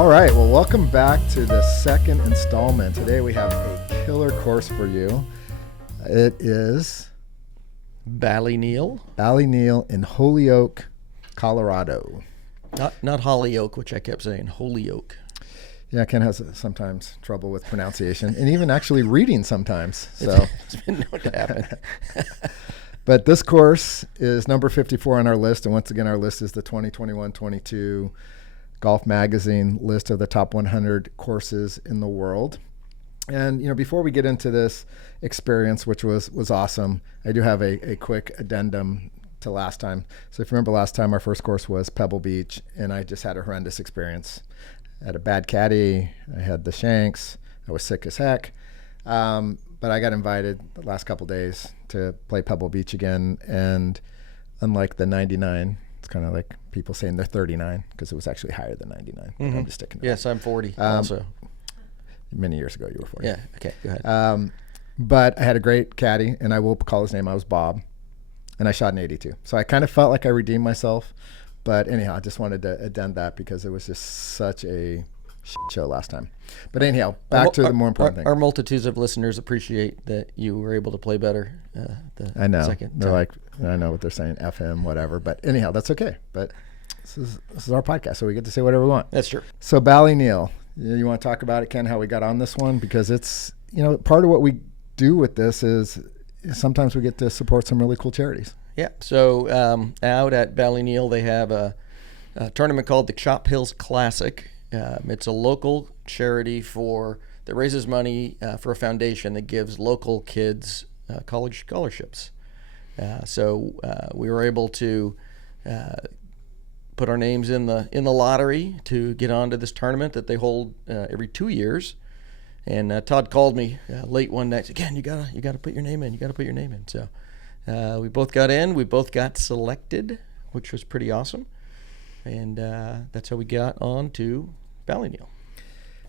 All right, well, welcome back to the second installment. Today we have a killer course for you. It is Ballyneal in Holyoke, Colorado. Not Hollyoak, which I kept saying, Holyoke. Yeah, Ken has sometimes trouble with pronunciation and even actually reading sometimes. So it's been known to happen. But this course is number 54 on our list, and once again, our list is the 2021-22 Golf Magazine list of the top 100 courses in the world. And, before we get into this experience, which was awesome, I do have a quick addendum to last time. So if you remember last time, our first course was Pebble Beach, and I just had a horrendous experience. I had a bad caddy. I had the shanks. I was sick as heck. But I got invited the last couple days to play Pebble Beach again. And unlike the 99, it's kind of like people saying they're 39 because it was actually higher than 99. Mm-hmm. I'm just sticking to Yes, I'm 40 also. Many years ago, you were 40. Yeah, okay, go ahead. But I had a great caddy, and I will call his name. I was Bob, and I shot an 82. So I kind of felt like I redeemed myself. But anyhow, I just wanted to addend that because it was just such a shit show last time. But anyhow, back to the more important thing. Our multitudes of listeners appreciate that you were able to play better I know. second They're time. like, I know what they're saying, F him, whatever. But anyhow, that's okay. But this is our podcast, so we get to say whatever we want. That's true. So Ballyneal, you want to talk about it, Ken, how we got on this one? Because it's, part of what we do with this is sometimes we get to support some really cool charities. Yeah, so out at Ballyneal, they have a tournament called the Chop Hills Classic. It's a local charity that raises money for a foundation that gives local kids college scholarships. So we were able to put our names in the lottery to get onto this tournament that they hold every 2 years. And Todd called me late one night. Said, "Ken, you gotta put your name in. You gotta put your name in." So we both got in. We both got selected, which was pretty awesome. And that's how we got on to Ballyneal.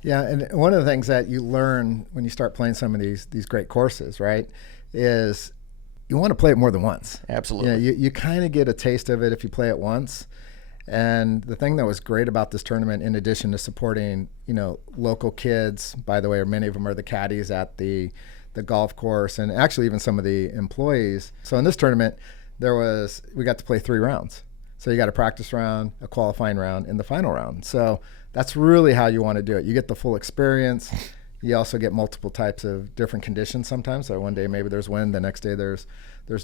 Yeah, and one of the things that you learn when you start playing some of these great courses, right, is you want to play it more than once. Absolutely. You kind of get a taste of it if you play it once. And the thing that was great about this tournament, in addition to supporting, local kids, by the way, many of them are the caddies at the golf course, and actually even some of the employees. So in this tournament, we got to play 3 rounds. So you got a practice round, a qualifying round, and the final round. So that's really how you want to do it. You get the full experience. You also get multiple types of different conditions sometimes. So one day maybe there's wind, the next day there's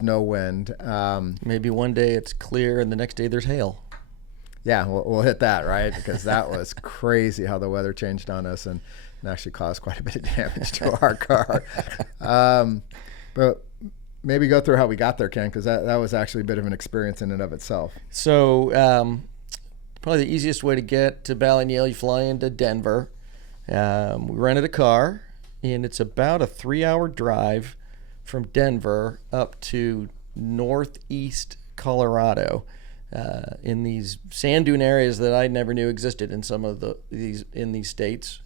no wind. Maybe one day it's clear and the next day there's hail. Yeah, we'll hit that, right? Because that was crazy how the weather changed on us and actually caused quite a bit of damage to our car. But maybe go through how we got there, Ken, because that was actually a bit of an experience in and of itself. So probably the easiest way to get to Ballyneal, you fly into Denver. We rented a car, and it's about a 3-hour drive from Denver up to northeast Colorado. In these sand dune areas that I never knew existed in some of these states,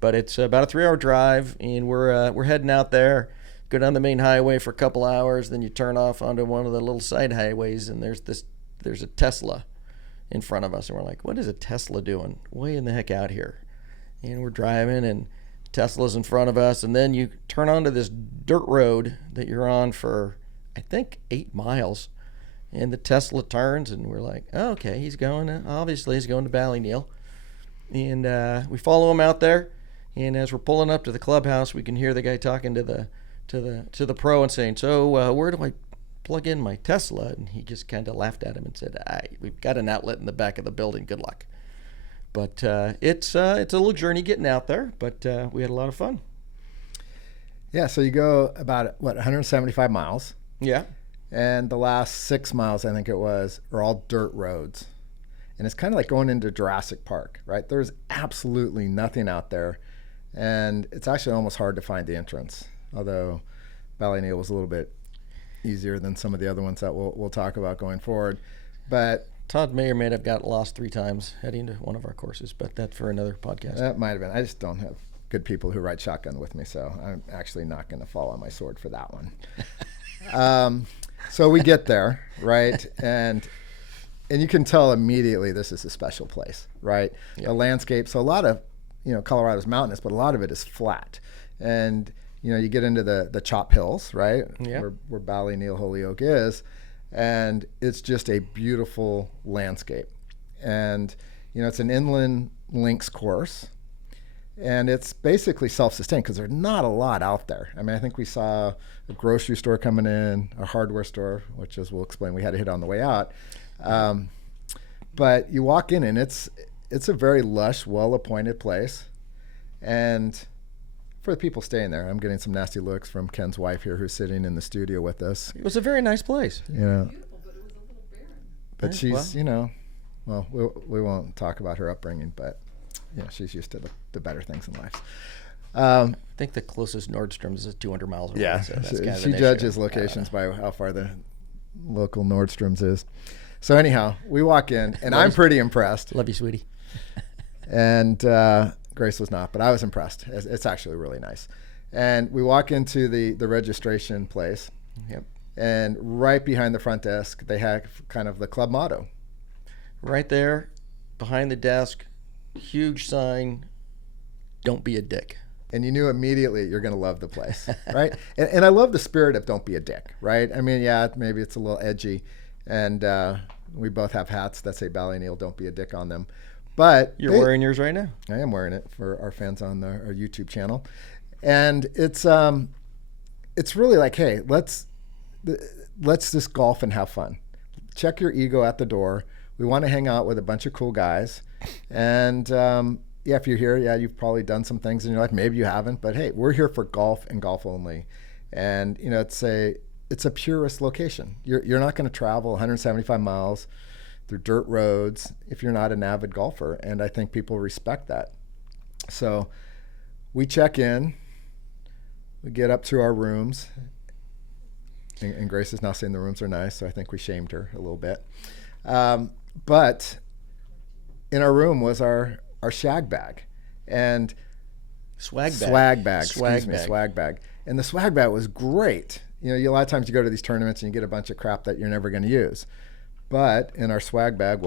but it's about a 3-hour drive, and we're heading out there. Go down the main highway for a couple hours, then you turn off onto one of the little side highways, and there's a Tesla in front of us, and we're like, what is a Tesla doing way in the heck out here? And we're driving, and Tesla's in front of us, and then you turn onto this dirt road that you're on for I think 8 miles. And the Tesla turns, and we're like, oh, okay, he's going to Ballyneal. And we follow him out there. And as we're pulling up to the clubhouse, we can hear the guy talking to the pro and saying, so where do I plug in my Tesla? And he just kind of laughed at him and said, we've got an outlet in the back of the building. Good luck. But it's a little journey getting out there, but we had a lot of fun. Yeah, so you go about, 175 miles. Yeah. And the last 6 miles, I think it was, are all dirt roads. And it's kind of like going into Jurassic Park, right? There's absolutely nothing out there. And it's actually almost hard to find the entrance, although Ballyneal was a little bit easier than some of the other ones that we'll talk about going forward. But Todd may or may have got lost 3 times heading to one of our courses, but that's for another podcast. That might have been. I just don't have good people who ride shotgun with me, so I'm actually not going to fall on my sword for that one. So we get there, right? And and you can tell immediately this is a special place, right? Yep. The landscape. So a lot of, Colorado's mountainous, but a lot of it is flat. And, you get into the Chop Hills, right? Yep. Where Ballyneal, Holyoke is. And it's just a beautiful landscape. And, it's an inland links course. And it's basically self-sustained because there's not a lot out there. I mean, I think we saw a grocery store coming in, a hardware store, which, as we'll explain, we had to hit on the way out. But you walk in, and it's a very lush, well-appointed place. And for the people staying there, I'm getting some nasty looks from Ken's wife here, who's sitting in the studio with us. It was a very nice place. Yeah. Beautiful, but it was a little barren. But she's, well, we won't talk about her upbringing, but she's used to the better things in life. I think the closest Nordstrom's is 200 miles away. Yeah, so that's kind of she an judges issue. locations by how far the local Nordstrom's is. So anyhow, we walk in, and I'm pretty impressed. Love you, sweetie. And Grace was not, but I was impressed. It's actually really nice. And we walk into the registration place. Yep. And right behind the front desk, they have kind of the club motto. Right there, behind the desk, huge sign, "Don't be a dick." And you knew immediately you're going to love the place, right? And I love the spirit of "Don't be a dick," right? I mean, yeah, maybe it's a little edgy. And we both have hats that say Ballyneal, "Don't be a dick" on them. But You're wearing yours right now. I am wearing it for our fans on our YouTube channel. And it's really like, hey, let's just golf and have fun. Check your ego at the door. We want to hang out with a bunch of cool guys. And if you're here, you've probably done some things in your life. Maybe you haven't, but hey, we're here for golf and golf only. And it's a purist location. You're not going to travel 175 miles through dirt roads if you're not an avid golfer, and I think people respect that. So we check in, we get up to our rooms, and Grace is now saying the rooms are nice, so I think we shamed her a little bit. But in our room was our shag bag and Swag bag. Swag bag. And the swag bag was great. A lot of times you go to these tournaments and you get a bunch of crap that you're never going to use. But in our swag bag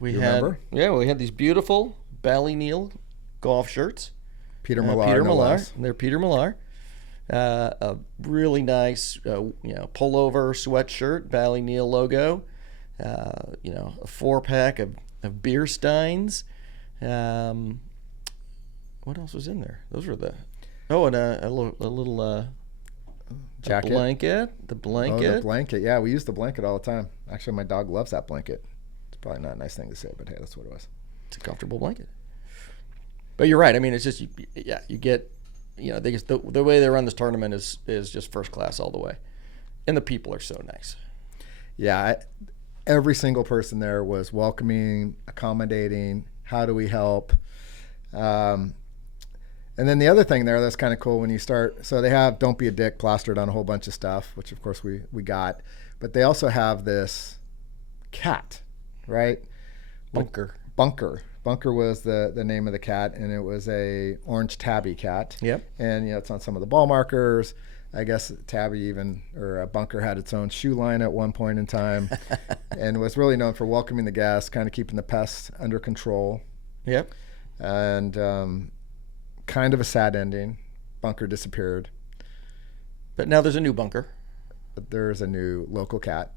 remember? We had these beautiful Ballyneal golf shirts. Peter Millar. Peter no Millar. less. They're Peter Millar. A really nice, pullover sweatshirt, Ballyneal logo. A 4-pack of beer steins. What else was in there? Those were and a little Jacket. blanket. The blanket. Oh, the blanket. Yeah, we use the blanket all the time. Actually, my dog loves that blanket. It's probably not a nice thing to say, but hey, that's what it was. It's a comfortable blanket. But you're right. I mean, it's just you get the way they run this tournament is just first class all the way, and the people are so nice. Yeah, every single person there was welcoming, accommodating. How do we help? And then the other thing there that's kind of cool when you start, so they have "Don't be a dick" plastered on a whole bunch of stuff, which of course we got, but they also have this cat, right? Bunker. Bunker was the name of the cat, and it was a orange tabby cat. Yep. And it's on some of the ball markers. I guess tabby Bunker had its own shoe line at one point in time, and was really known for welcoming the guests, kind of keeping the pests under control. Yep. And kind of a sad ending. Bunker disappeared. But now there's a new Bunker. But there's a new local cat.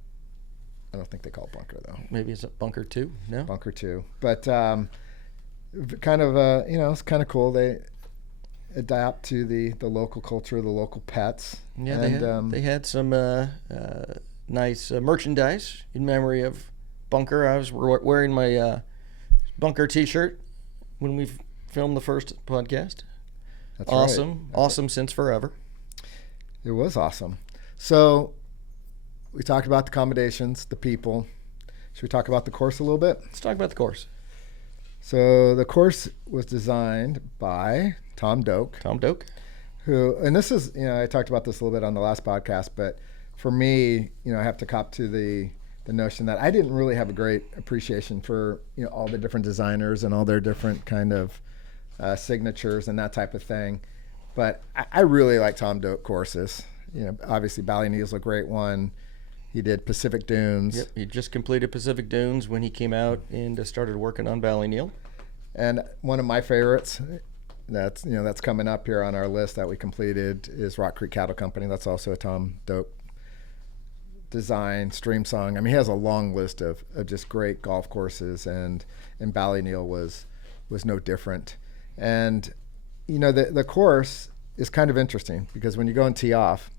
I don't think they call it Bunker, though. Maybe it's a Bunker 2? No? Bunker 2. But kind of, it's kind of cool. They adapt to the local culture, the local pets. Yeah, and, they had some nice merchandise in memory of Bunker. I was wearing my Bunker T-shirt when we filmed the first podcast. That's awesome. Right. Awesome since forever. It was awesome. So we talked about the accommodations, the people. Should we talk about the course a little bit? Let's talk about the course. So the course was designed by Tom Doak. Tom Doak. Who, and this is, I talked about this a little bit on the last podcast, but for me, I have to cop to the notion that I didn't really have a great appreciation for, all the different designers and all their different kind of signatures and that type of thing. But I really like Tom Doak courses. Obviously Ballyneal's a great one. He did Pacific Dunes. Yep, he just completed Pacific Dunes when he came out and started working on Ballyneal. And one of my favorites that's coming up here on our list that we completed is Rock Creek Cattle Company. That's also a Tom Doak design, Stream Song. I mean, he has a long list of just great golf courses, and Ballyneal was no different. And the course is kind of interesting because when you go and tee off,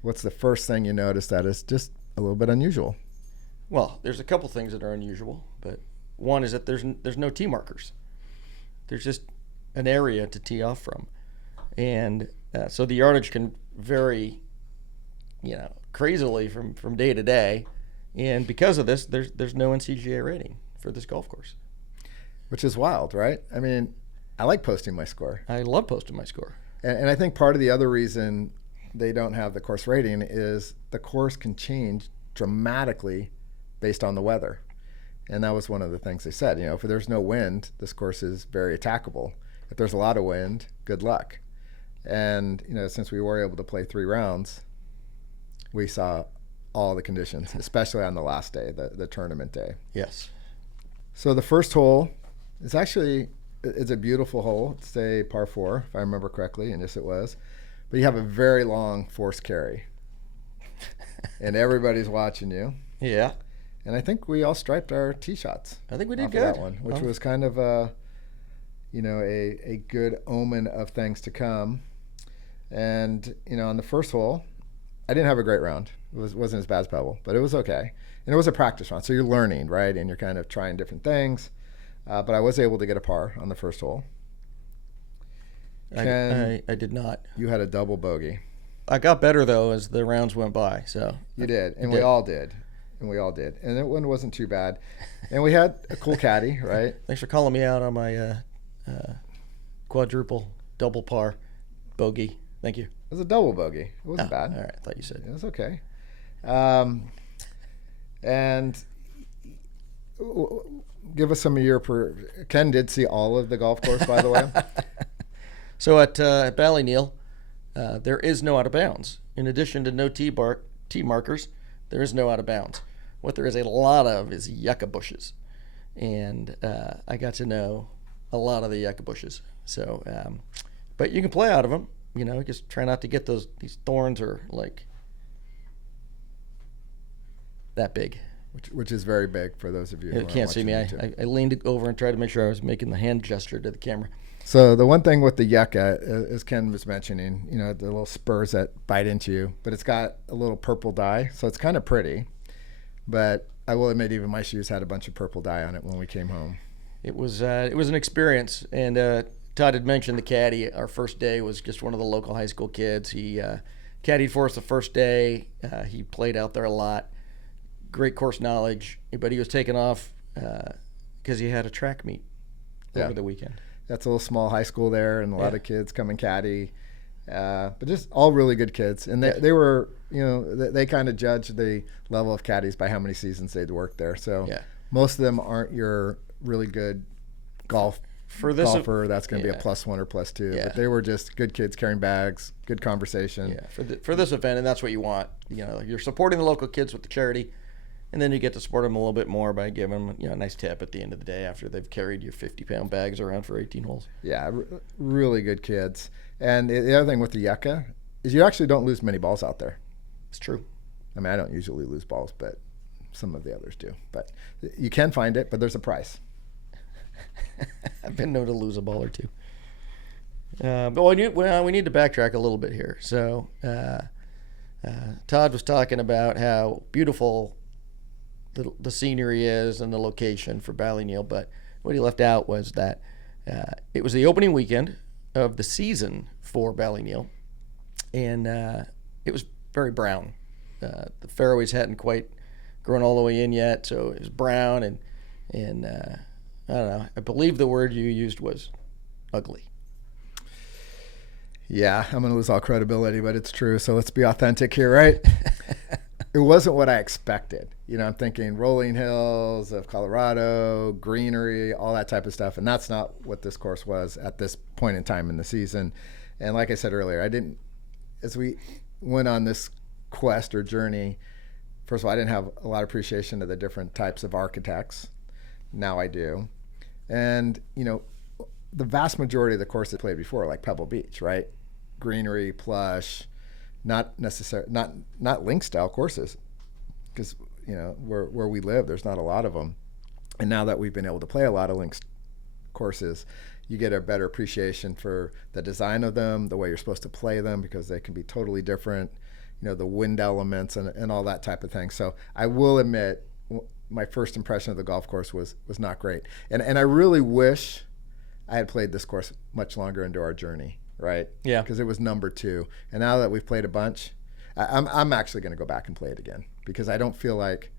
what's the first thing you notice that is just a little bit unusual? Well, there's a couple things that are unusual, but one is that there's no tee markers. There's just an area to tee off from, and so the yardage can vary, crazily from day to day. And because of this, there's no NCGA rating for this golf course, which is wild, right? I mean, I like posting my score. I love posting my score, and I think part of the other reason they don't have the course rating is the course can change dramatically based on the weather. And that was one of the things they said, if there's no wind, this course is very attackable. If there's a lot of wind, good luck. And, since we were able to play 3 rounds, we saw all the conditions, especially on the last day, the tournament day. Yes. So the first hole is it's a beautiful hole. It's a par 4, if I remember correctly, and yes, it was. But you have a very long forced carry. And everybody's watching you. Yeah. And I think we all striped our tee shots. I think we did off good. Of that one, which was kind of a good omen of things to come. And on the first hole, I didn't have a great round. It wasn't as bad as Pebble, but it was okay. And it was a practice round, so you're learning, right? And you're kind of trying different things. But I was able to get a par on the first hole. I did not. You had a double bogey. I got better though as the rounds went by. So you did, and we all did. And that one wasn't too bad. And we had a cool caddy, right? Thanks for calling me out on my quadruple double par bogey. Thank you. It was a double bogey. It wasn't bad. All right, I thought you said. It was okay. And give us some of your Ken did see all of the golf course, by the way. So at Ballyneal, there is no out of bounds. In addition to no tee markers, there is no out of bounds. What there is a lot of is yucca bushes, and I got to know a lot of the yucca bushes. So, but you can play out of them. Just try not to get these thorns are like that big. Which is very big for those of you who can't see me. I leaned over and tried to make sure I was making the hand gesture to the camera. So the one thing with the yucca, as Ken was mentioning, the little spurs that bite into you, but it's got a little purple dye, so it's kind of pretty. But I will admit, even my shoes had a bunch of purple dye on it when we came home. It was an experience, and Todd had mentioned the caddy. Our first day was just one of the local high school kids. He caddied for us the first day. He played out there a lot. Great course knowledge, but he was taken off because he had a track meet over the weekend. That's a little small high school there, and a lot of kids come and caddy. But just all really good kids. And they were, they kind of judged the level of caddies by how many seasons they'd worked there. So most of them aren't your really good golfer that's going to be a +1 or +2. Yeah. But they were just good kids carrying bags, good conversation. Yeah, for this event, and that's what you want. You're supporting the local kids with the charity, and then you get to support them a little bit more by giving them a nice tip at the end of the day after they've carried your 50-pound bags around for 18 holes. Yeah, really good kids. And the other thing with the yucca is you actually don't lose many balls out there. It's true. I mean, I don't usually lose balls, but some of the others do. But you can find it, but there's a price. I've been known to lose a ball or two. But we need to backtrack a little bit here. So Todd was talking about how beautiful the scenery is and the location for Ballyneal, but what he left out was that it was the opening weekend of the season for Ballyneal, and it was very brown. The fairways hadn't quite grown all the way in yet, so it was brown, and I don't know. I believe the word you used was ugly. Yeah, I'm going to lose all credibility, but it's true. So let's be authentic here, right? It wasn't what I expected. I'm thinking rolling hills of Colorado, greenery, all that type of stuff. And that's not what this course was at this point in time in the season. And like I said earlier, as we went on this quest or journey, first of all, I didn't have a lot of appreciation of the different types of architects. Now I do. And, the vast majority of the courses I played before, like Pebble Beach, right? Greenery, plush, not link style courses, because where we live, there's not a lot of them. And now that we've been able to play a lot of links courses, you get a better appreciation for the design of them, the way you're supposed to play them, because they can be totally different, the wind elements and all that type of thing. So I will admit, my first impression of the golf course was not great. And I really wish I had played this course much longer into our journey, right? Yeah. Because it was number 2. And now that we've played a bunch, I'm actually going to go back and play it again, because I don't feel like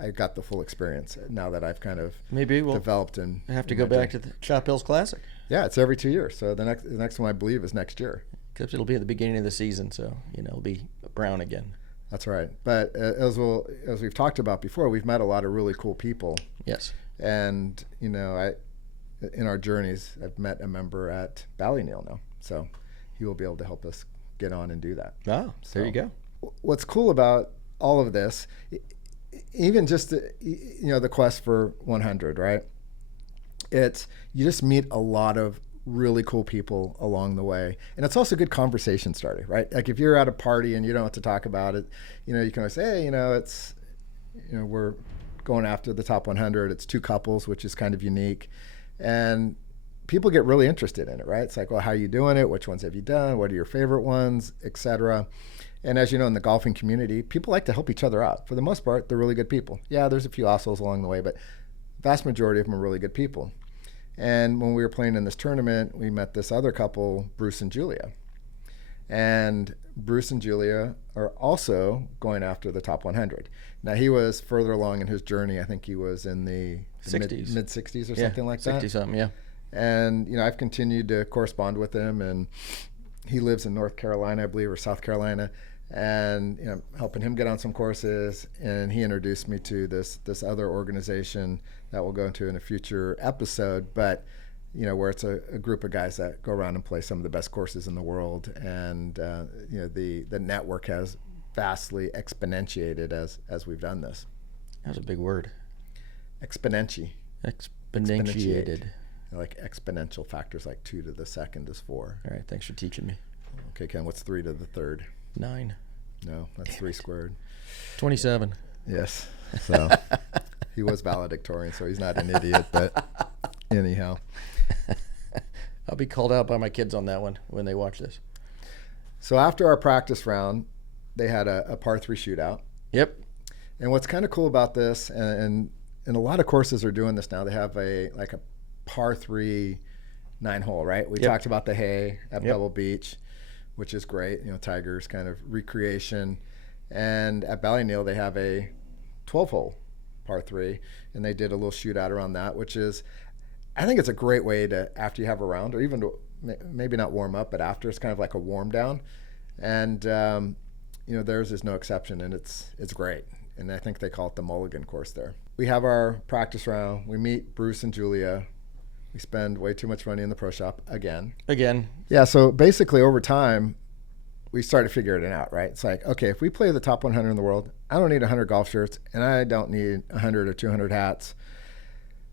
I got the full experience now that I've kind of maybe we'll developed and have to go back to the Chop Hills Classic. Yeah, it's every 2 years. So the next one I believe is next year. Except it'll be at the beginning of the season, so it'll be brown again. That's right. But as we've talked about before, we've met a lot of really cool people. Yes. And in our journeys, I've met a member at Ballyneal now, so he will be able to help us get on and do that. Oh, so there you go. What's cool about all of this, even just the quest for 100, right? You just meet a lot of really cool people along the way, and it's also good conversation starter, right? Like if you're at a party and you don't know what to talk about, you can always say, hey, it's we're going after the top 100. It's 2 couples, which is kind of unique, and people get really interested in it, right? It's like, well, how are you doing it? Which ones have you done? What are your favorite ones, etc. And as you know, in the golfing community, people like to help each other out. For the most part, they're really good people. Yeah, there's a few assholes along the way, but vast majority of them are really good people. And when we were playing in this tournament, we met this other couple, Bruce and Julia. And Bruce and Julia are also going after the top 100. Now, he was further along in his journey. I think he was in the 60s. mid-60s or something like that. 60-something, yeah. And, I've continued to correspond with him, and he lives in North Carolina, I believe, or South Carolina, and, helping him get on some courses. And he introduced me to this other organization that we'll go into in a future episode, but, where it's a group of guys that go around and play some of the best courses in the world. And, the network has vastly exponentiated as we've done this. That's a big word. Exponentiated. Like exponential factors, like 2 to the second is 4. All right, thanks for teaching me. Okay, Ken, what's 3 to the third? 9. No, that's 3 squared. 27. Yes. So he was valedictorian, so he's not an idiot, but anyhow. I'll be called out by my kids on that one when they watch this. So after our practice round, they had a par 3 shootout. Yep. And what's kind of cool about this, and a lot of courses are doing this now, they have a par 3 9-hole, right? We talked about the hay at Pebble Beach, which is great. Tiger's kind of recreation. And at Ballyneal, they have a 12-hole par 3, and they did a little shootout around that, which is, I think it's a great way to, after you have a round, or even to maybe not warm up, but after, it's kind of like a warm down. And, theirs is no exception, and it's great. And I think they call it the Mulligan course there. We have our practice round. We meet Bruce and Julia. We spend way too much money in the pro shop again. Yeah, so basically over time, we started figuring it out, right? It's like, okay, if we play the top 100 in the world, I don't need 100 golf shirts, and I don't need 100 or 200 hats.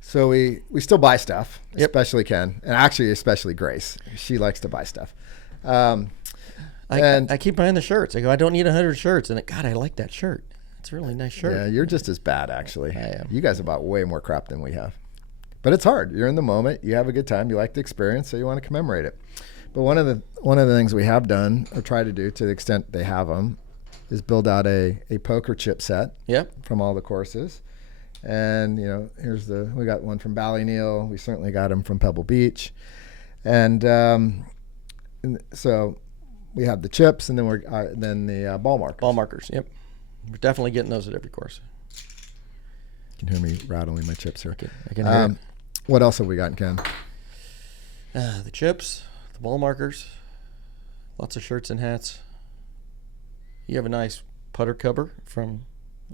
So we still buy stuff, especially Ken, and actually especially Grace. She likes to buy stuff. I keep buying the shirts. I go, I don't need 100 shirts. And God, I like that shirt. It's a really nice shirt. Yeah, you're just as bad, actually. I am. You guys have bought way more crap than we have. But it's hard. You're in the moment. You have a good time. You like the experience, so you want to commemorate it. But one of the things we have done, or try to do to the extent they have them, is build out a poker chip set from all the courses. And, we got one from Ballyneal. We certainly got them from Pebble Beach. And so we have the chips, and then the ball markers. Ball markers, yep. We're definitely getting those at every course. You can hear me rattling my chips here. I can hear it. What else have we got, Ken? The chips, the ball markers, lots of shirts and hats. You have a nice putter cover from,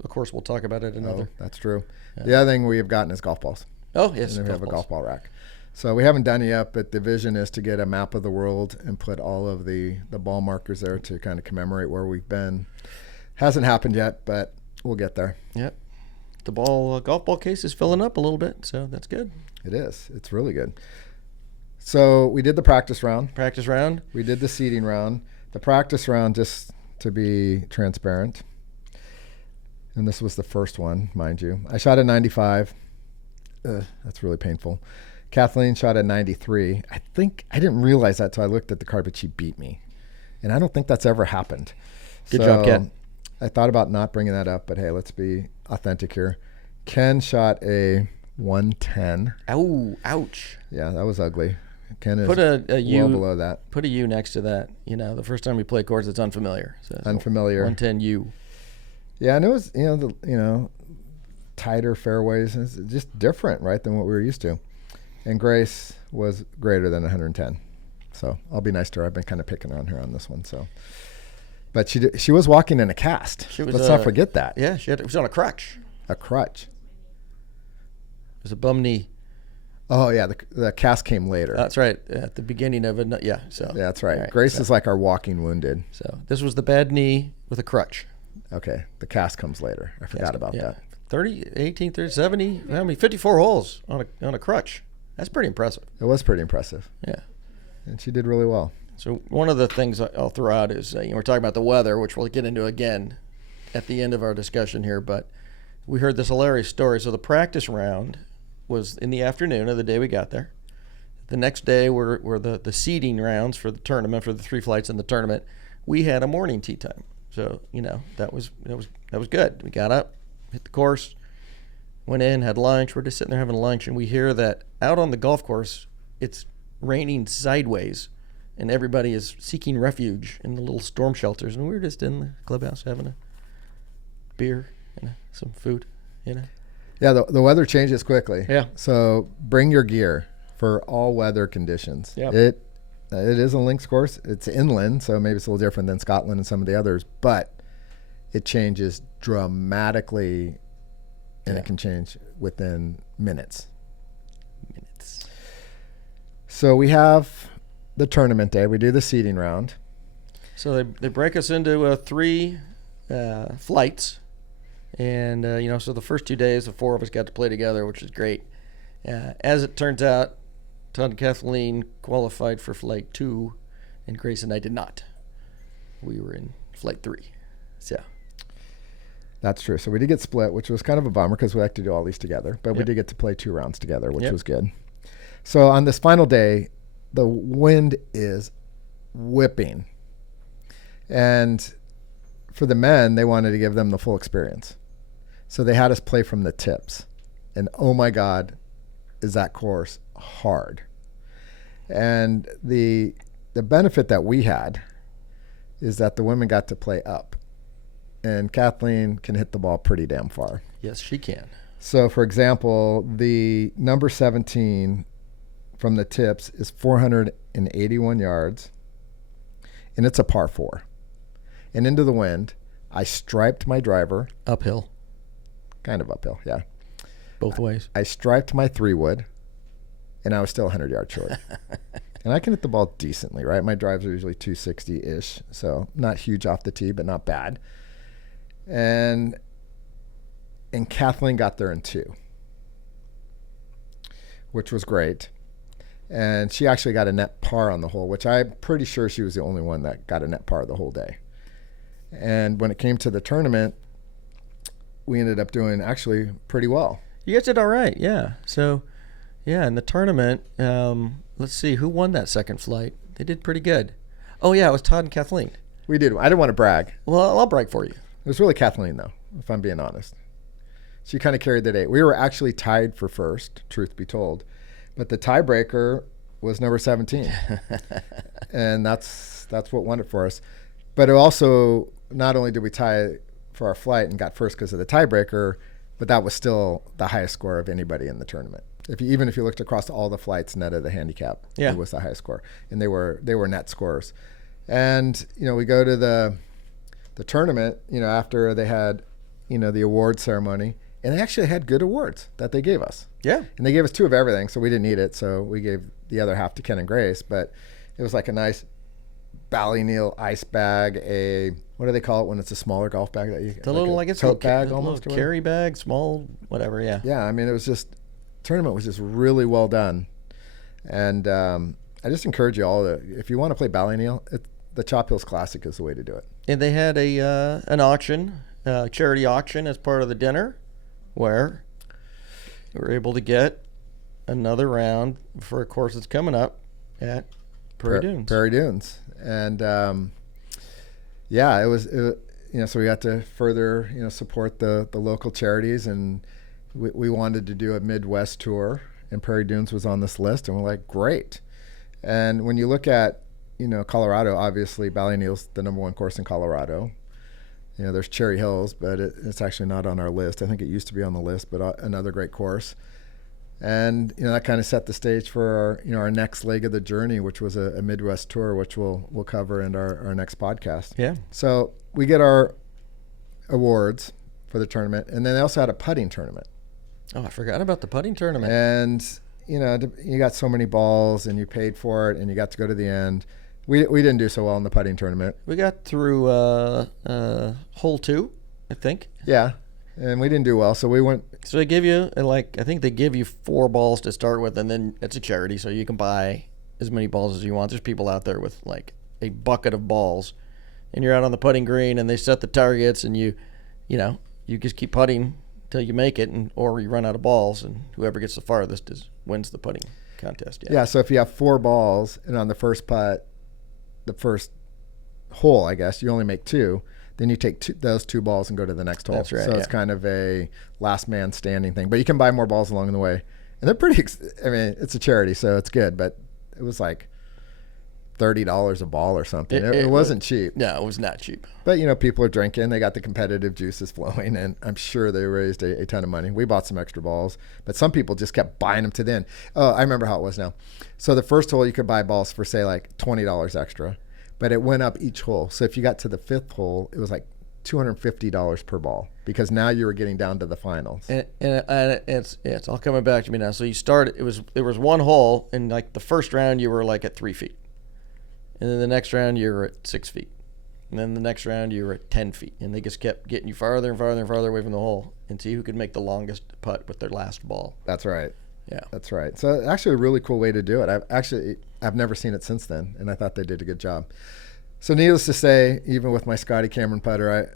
of course, we'll talk about it another. Oh, that's true. The other thing we have gotten is golf balls. Oh, yes. And then we have a golf ball rack. So we haven't done it yet, but the vision is to get a map of the world and put all of the ball markers there to kind of commemorate where we've been. Hasn't happened yet, but we'll get there. Yep. The golf ball case is filling up a little bit, so that's good. It is. It's really good. So we did the practice round. Practice round. We did the seeding round. The practice round, just to be transparent, and this was the first one, mind you. I shot a 95. That's really painful. Kathleen shot a 93. I think I didn't realize that till I looked at the card, but she beat me. And I don't think that's ever happened. Good job, Ken. I thought about not bringing that up, but hey, let's be authentic here. Ken shot a 110. Ow, ouch. Yeah, that was ugly. Ken is put a U, well below that. Put a U next to that. You know, the first time we play course, it's unfamiliar. So unfamiliar. 110U. Yeah, and it was, tighter fairways. It's just different, right, than what we were used to. And Grace was greater than 110. So I'll be nice to her. I've been kind of picking on her on this one. So, but she was walking in a cast. Let's not forget that. Yeah, it was on a crutch. A crutch. It was a bum knee. Oh yeah, the cast came later. That's right, at the beginning of it. Yeah, so yeah, that's right. Grace is like our walking wounded. So this was the bad knee with a crutch. Okay, the cast comes later. I forgot about that. 30, 18, 30, 70. I mean, 54 holes on a crutch. That's pretty impressive. It was pretty impressive. Yeah, and she did really well. So one of the things I'll throw out is we're talking about the weather, which we'll get into again at the end of our discussion here. But we heard this hilarious story. So the practice round was in the afternoon of the day we got there. The next day were the seeding rounds for the tournament, for the 3 flights in the tournament. We had a morning tee time, so that was good. We got up, hit the course, went in, had lunch. We're just sitting there having lunch, and we hear that out on the golf course it's raining sideways, and everybody is seeking refuge in the little storm shelters. And we were just in the clubhouse having a beer and some food, Yeah, the weather changes quickly. Yeah. So bring your gear for all weather conditions. Yep. It is a links course. It's inland, so maybe it's a little different than Scotland and some of the others, but it changes dramatically, and it can change within minutes. So we have the tournament day. We do the seeding round. So they break us into 3 flights. And, so the first 2 days, the 4 of us got to play together, which is great. As it turns out, Todd and Kathleen qualified for flight 2, and Grace and I did not. We were in flight 3. So that's true. So we did get split, which was kind of a bummer because we like to do all these together. But we did get to play 2 rounds together, which was good. So on this final day, the wind is whipping. And for the men, they wanted to give them the full experience. So they had us play from the tips. And oh my God, is that course hard. And the benefit that we had is that the women got to play up. And Kathleen can hit the ball pretty damn far. Yes, she can. So for example, the number 17 from the tips is 481 yards. And it's a par 4. And into the wind, I striped my driver. Uphill. Kind of uphill, yeah. Both ways. I striped my 3-wood, and I was still 100 yards short. And I can hit the ball decently, right? My drives are usually 260-ish, so not huge off the tee, but not bad. And Kathleen got there in 2, which was great. And she actually got a net par on the hole, which I'm pretty sure she was the only one that got a net par the whole day. And when it came to the tournament, we ended up doing actually pretty well. You guys did all right, yeah. So, yeah, in the tournament, let's see, who won that second flight? They did pretty good. Oh, yeah, it was Todd and Kathleen. We did. I didn't want to brag. Well, I'll brag for you. It was really Kathleen, though, if I'm being honest. She kind of carried the day. We were actually tied for first, truth be told. But the tiebreaker was number 17. And that's what won it for us. But it also, not only did we tie for our flight and got first because of the tiebreaker, but that was still the highest score of anybody in the tournament. Even if you looked across all the flights net of the handicap, it was the highest score. And they were net scores. And, we go to the tournament, after they had, the award ceremony, and they actually had good awards that they gave us. Yeah. And they gave us 2 of everything, so we didn't need it. So we gave the other half to Ken and Grace, but it was like a nice Ballyneal ice bag, what do they call it when it's a smaller golf bag that you It's a little like it's tote bag a almost, little carry bag, small, whatever. Yeah. Yeah, I mean, it was just tournament was just really well done, and I just encourage you all if you want to play Ballyneal, the Chop Hills Classic is the way to do it. And they had an auction, charity auction as part of the dinner, where we were able to get another round for a course that's coming up at Prairie Dunes. Prairie Dunes, and it was so we got to further support the local charities, and we wanted to do a Midwest tour, and Prairie Dunes was on this list, and we're like, great. And when you look at Colorado, obviously Ballyneal's the number one course in Colorado. There's Cherry Hills, but it's actually not on our list. I think it used to be on the list, but another great course. And that kind of set the stage for our next leg of the journey, which was a Midwest tour, which we'll cover in our next podcast. Yeah. So we get our awards for the tournament, and then they also had a putting tournament. Oh, I forgot about the putting tournament. And you got so many balls, and you paid for it, and you got to go to the end. We didn't do so well in the putting tournament. We got through hole 2, I think. Yeah, and we didn't do well, so we went. So they give you I think they give you 4 balls to start with, and then it's a charity, so you can buy as many balls as you want. There's people out there with like a bucket of balls, and you're out on the putting green, and they set the targets, and you just keep putting till you make it, or you run out of balls, and whoever gets the farthest wins the putting contest. Yeah. So if you have 4 balls, and on the first putt, the first hole, I guess you only make 2. Then you take those 2 balls and go to the next hole. That's right. So it's kind of a last man standing thing, but you can buy more balls along the way, and they're pretty. I mean, it's a charity, so it's good, but it was like $30 a ball or something. It wasn't cheap. No, it was not cheap. But people are drinking. They got the competitive juices flowing, and I'm sure they raised a ton of money. We bought some extra balls, but some people just kept buying them to the end. Oh, I remember how it was now. So the first hole you could buy balls for say like $20 extra, but it went up each hole. So if you got to the 5th hole, it was like $250 per ball, because now you were getting down to the finals. And it's all coming back to me now. So you started. There was 1 hole, and like the first round you were like at 3 feet. And then the next round you were at 6 feet. And then the next round you were at 10 feet. And they just kept getting you farther and farther and farther away from the hole and see who could make the longest putt with their last ball. That's right. Yeah. That's right. So actually a really cool way to do it. I've never seen it since then, and I thought they did a good job. So needless to say, even with my Scotty Cameron putter,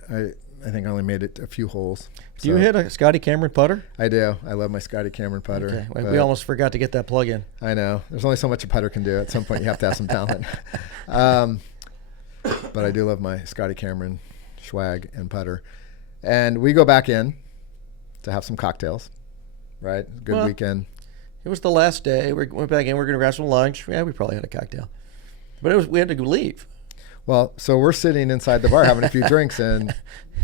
I think I only made it a few holes. Do you hit a Scotty Cameron putter? I do. I love my Scotty Cameron putter. Okay. We almost forgot to get that plug in. I know. There's only so much a putter can do. At some point, you have to have some talent. But I do love my Scotty Cameron swag and putter. And we go back in to have some cocktails, right? Good weekend. It was the last day. We went back in. We're going to grab some lunch. Yeah, we probably had a cocktail. But we had to leave. Well, so we're sitting inside the bar having a few drinks, and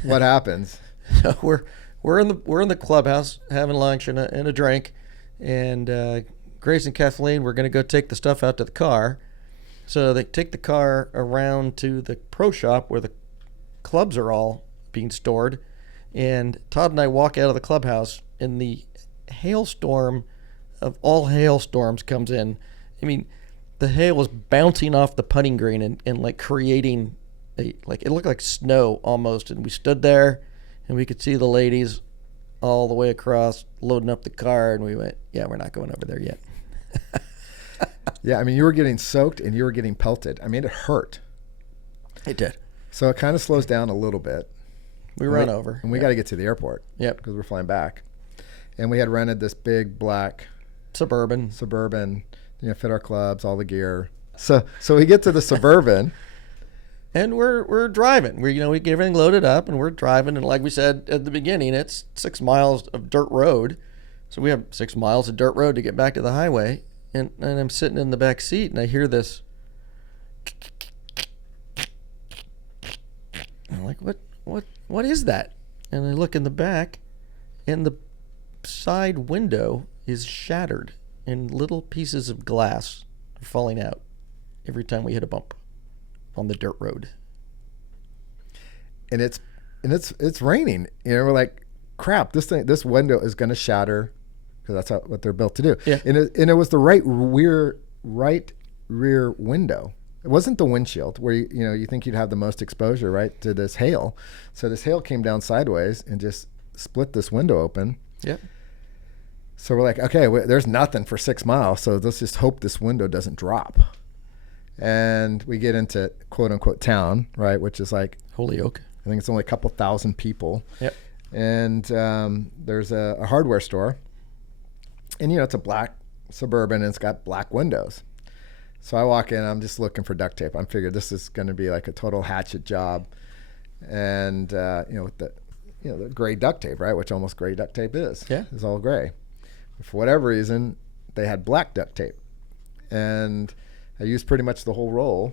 what happens? So we're in the clubhouse having lunch and a drink, and Grace and Kathleen were going to go take the stuff out to the car. So they take the car around to the pro shop where the clubs are all being stored, and Todd and I walk out of the clubhouse, and the hailstorm of all hailstorms comes in. I mean, the hail was bouncing off the putting green and like creating it looked like snow almost. And we stood there, and we could see the ladies all the way across loading up the car, and we went, yeah, we're not going over there yet. Yeah, I mean, you were getting soaked and you were getting pelted. I mean, it hurt. It did. So it kind of slows down a little bit. We run over. And we got to get to the airport. Yep. Because we're flying back. And we had rented this big black Suburban, fit our clubs, all the gear. So we get to the Suburban. And we're driving. We get everything loaded up, and we're driving. And like we said at the beginning, it's 6 miles of dirt road. So we have 6 miles of dirt road to get back to the highway. And I'm sitting in the back seat, and I hear this. And I'm like, what is that? And I look in the back, and the side window is shattered, and little pieces of glass are falling out every time we hit a bump on the dirt road. And it's raining. We're like, crap, this window is going to shatter, because that's what they're built to do. Yeah. And it was the right rear window. it wasn't the windshield where you think you'd have the most exposure, right, to this hail. So this hail came down sideways and just split this window open. Yep. So we're like, okay, there's nothing for 6 miles, so let's just hope this window doesn't drop. And we get into quote unquote town, right, which is like Holyoke. I think it's only a couple thousand people. Yep. And there's a hardware store, and it's a black Suburban, and it's got black windows. So I walk in, I'm just looking for duct tape. I'm figured this is going to be like a total hatchet job, and with the gray duct tape, right, which almost gray duct tape is. Yeah, it's all gray. But for whatever reason, they had black duct tape, and I used pretty much the whole roll.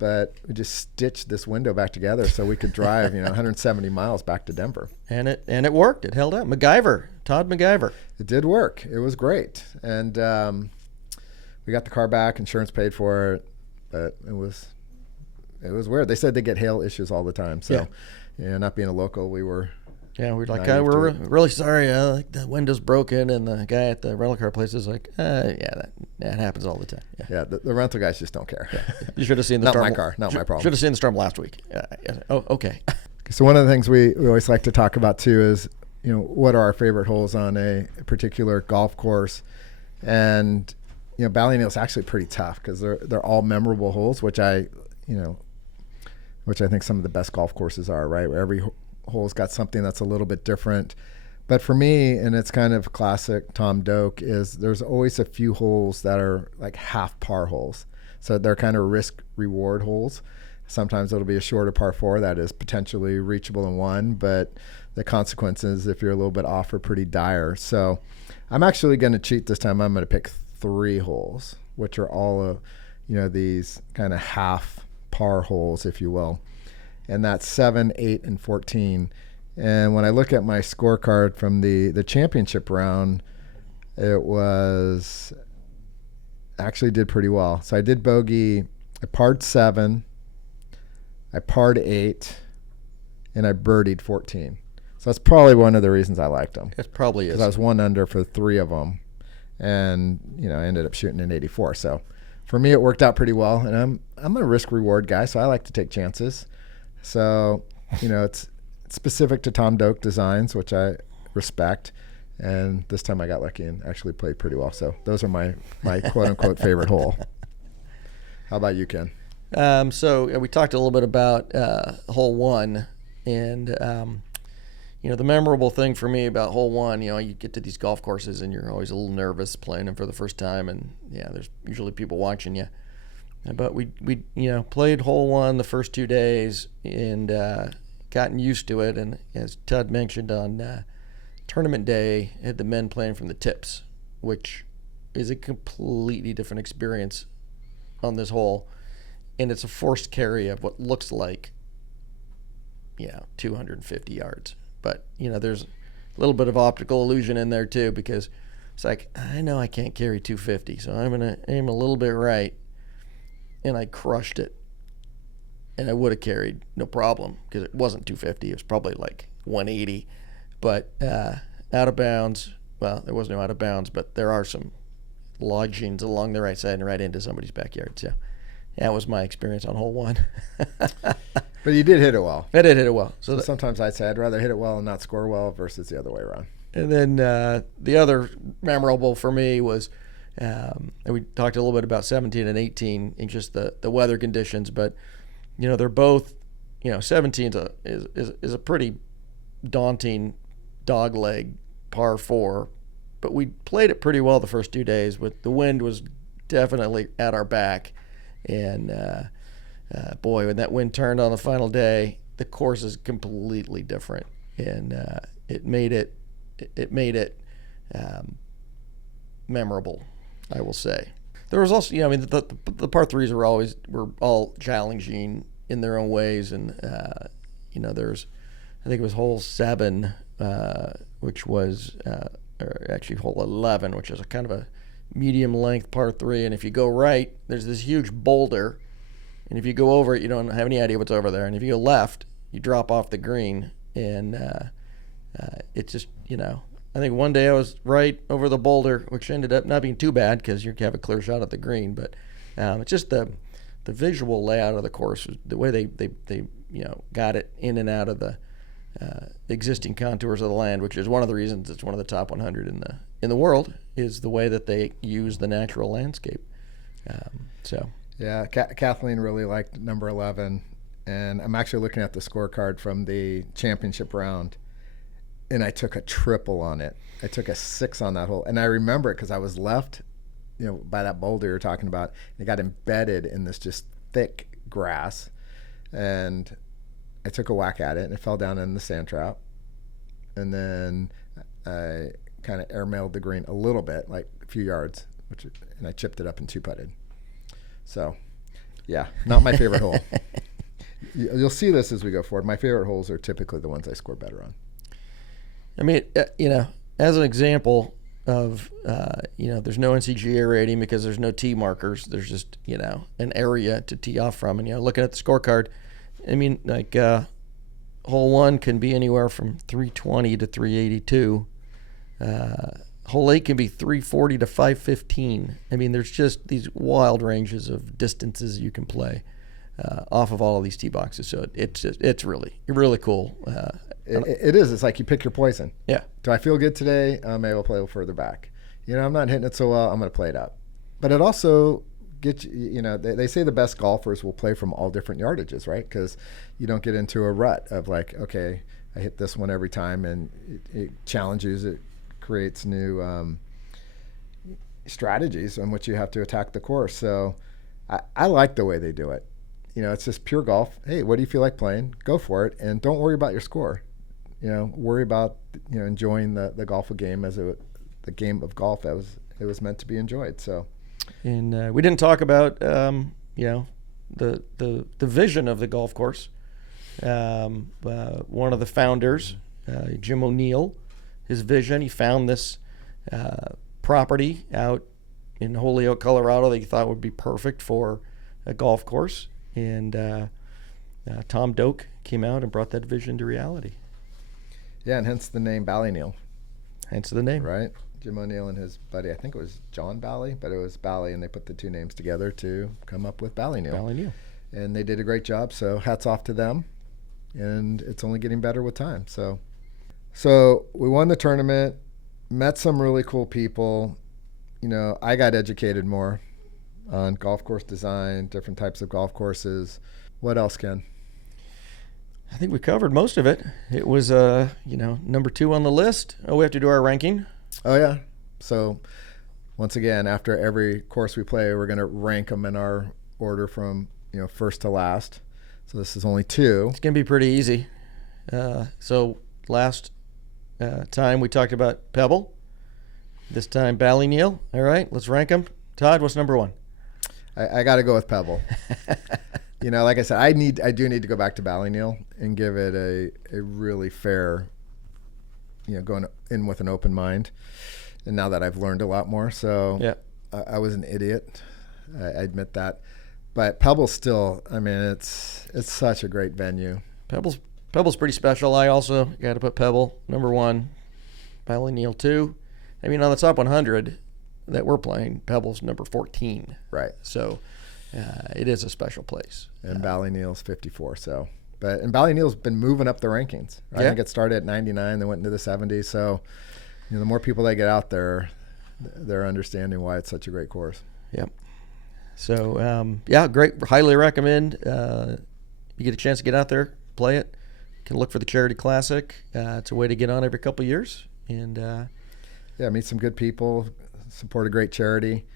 But we just stitched this window back together so we could drive, 170 miles back to Denver. And it worked. It held up. Todd MacGyver. It did work. It was great. And we got the car back. Insurance paid for it. But it was weird. They said they get hail issues all the time. So, not being a local, we were... Yeah, we're like, we're really sorry. The window's broken, and the guy at the rental car place is like, that happens all the time. Yeah, the rental guys just don't care. Yeah. You should have seen the not storm. Not my car, not my problem. Should have seen the storm last week. Oh, okay. So one of the things we always like to talk about too is, what are our favorite holes on a particular golf course, and Ballyneal is actually pretty tough because they're all memorable holes, which I think some of the best golf courses are, right? Where every hole's got something that's a little bit different. But for me, and it's kind of classic Tom Doak, is there's always a few holes that are like half par holes. So they're kind of risk reward holes. Sometimes it'll be a shorter par 4 that is potentially reachable in one, but the consequences, if you're a little bit off, are pretty dire. So I'm actually going to cheat this time. I'm going to pick 3 holes, which are all these kind of half par holes, if you will. And that's 7, 8, and 14. And when I look at my scorecard from the championship round, it was actually did pretty well. So I did bogey. I parred 7, I parred 8, and I birdied 14. So that's probably one of the reasons I liked them. It probably is. Because I was 1 under for 3 of them, and I ended up shooting an 84. So for me, it worked out pretty well. And I'm a risk reward guy, so I like to take chances. So, it's specific to Tom Doak designs, which I respect. And this time I got lucky and actually played pretty well. So those are my quote-unquote favorite hole. How about you, Ken? So we talked a little bit about hole 1. And, the memorable thing for me about hole 1, you get to these golf courses and you're always a little nervous playing them for the first time. And, there's usually people watching you. But we played hole 1 the first 2 days and gotten used to it. And as Todd mentioned, on tournament day, had the men playing from the tips, which is a completely different experience on this hole. And it's a forced carry of what looks like 250 yards. But there's a little bit of optical illusion in there too, because it's like, I know I can't carry 250, so I'm gonna aim a little bit right. And I crushed it. And I would have carried no problem because it wasn't 250. It was probably like 180. But out of bounds, well, there was no out of bounds, but there are some lodgings along the right side and right into somebody's backyard. So that was my experience on hole 1. But you did hit it well. I did hit it well. So sometimes I'd say I'd rather hit it well and not score well versus the other way around. And then the other memorable for me was, and we talked a little bit about 17 and 18 and just the weather conditions, but they're both, 17 is a pretty daunting dogleg par 4, but we played it pretty well the first 2 days. With the wind was definitely at our back, and boy, when that wind turned on the final day, the course is completely different, and it made it memorable, I will say. There was also, the par 3s were all challenging in their own ways, and there's, I think it was hole 7, which was or actually hole 11, which is a kind of a medium length par 3, and if you go right, there's this huge boulder, and if you go over it, you don't have any idea what's over there, and if you go left, you drop off the green, and it's just, I think one day I was right over the boulder, which ended up not being too bad because you have a clear shot at the green. But it's just the the visual layout of the course, the way they got it in and out of the existing contours of the land, which is one of the reasons it's one of the top 100 in the world, is the way that they use the natural landscape. Yeah, Kathleen really liked number 11, and I'm actually looking at the scorecard from the championship round, and I took a triple on it. I took a 6 on that hole, and I remember it because I was left, by that boulder you're talking about. It got embedded in this just thick grass, and I took a whack at it, and it fell down in the sand trap, and then I kind of airmailed the green a little bit, like a few yards, and I chipped it up and 2-putted. So, yeah, not my favorite hole. You'll see this as we go forward. My favorite holes are typically the ones I score better on. I mean, as an example of, there's no NCGA rating because there's no tee markers. There's just, an area to tee off from. And, looking at the scorecard, I mean, like hole 1 can be anywhere from 320 to 382. Hole 8 can be 340 to 515. I mean, there's just these wild ranges of distances you can play off of all of these tee boxes. So it's really cool. It is. It's like you pick your poison. Yeah. Do I feel good today? Maybe I'll play a little further back. I'm not hitting it so well. I'm going to play it up. But it also gets they say the best golfers will play from all different yardages, right? Because you don't get into a rut of like, okay, I hit this one every time, and it challenges it. Creates new strategies on which you have to attack the course. So I like the way they do it. It's just pure golf. Hey, what do you feel like playing? Go for it, and don't worry about your score. Worry about enjoying the golf game as the game of golf as it was meant to be enjoyed. So, and we didn't talk about the vision of the golf course. One of the founders, Jim O'Neill. His vision, he found this property out in Holyoke, Colorado that he thought would be perfect for a golf course. And Tom Doak came out and brought that vision to reality. Yeah, and hence the name Ballyneal. Hence the name. Right. Jim O'Neill and his buddy, I think it was John Bally, but it was Bally, and they put the two names together to come up with Ballyneal. Ballyneal. And they did a great job, so hats off to them. And it's only getting better with time, So we won the tournament, met some really cool people. I got educated more on golf course design, different types of golf courses. What else, Ken? I think we covered most of it. It was, number 2 on the list. Oh, we have to do our ranking. Oh, yeah. So once again, after every course we play, we're going to rank them in our order from, first to last. So this is only 2. It's going to be pretty easy. So last time we talked about Pebble. This time Ballyneal. All right, let's rank them. Todd, what's number 1? I got to go with Pebble. Like I said, I do need to go back to Ballyneal and give it a really fair, going in with an open mind. And now that I've learned a lot more, so yeah. I was an idiot. I admit that. But Pebble's still, it's such a great venue. Pebble's pretty special. I also got to put Pebble number 1, Ballyneal 2. On the top 100 that we're playing, Pebble's number 14. Right. So it is a special place. And Ballyneal's 54. And Ballyneal's been moving up the rankings. Right? Yeah. I think it started at 99, then went into the 70s. So the more people that get out there, they're understanding why it's such a great course. Yep. So great. Highly recommend. You get a chance to get out there, play it. You can look for the Charity Classic. It's a way to get on every couple of years, and meet some good people, support a great charity.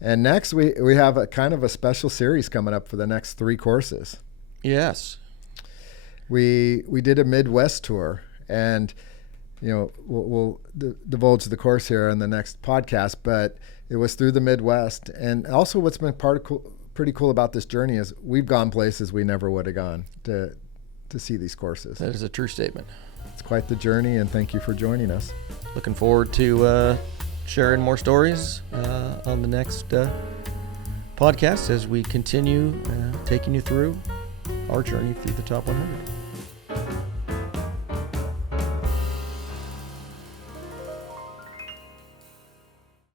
And next we have a kind of a special series coming up for the next 3 courses. Yes. We did a Midwest tour, and we'll divulge the course here in the next podcast, but it was through the Midwest. And also what's been pretty cool about this journey is we've gone places we never would have gone to see these courses. That is a true statement. It's quite the journey, and thank you for joining us. Looking forward to sharing more stories on the next podcast as we continue taking you through our journey through the top 100.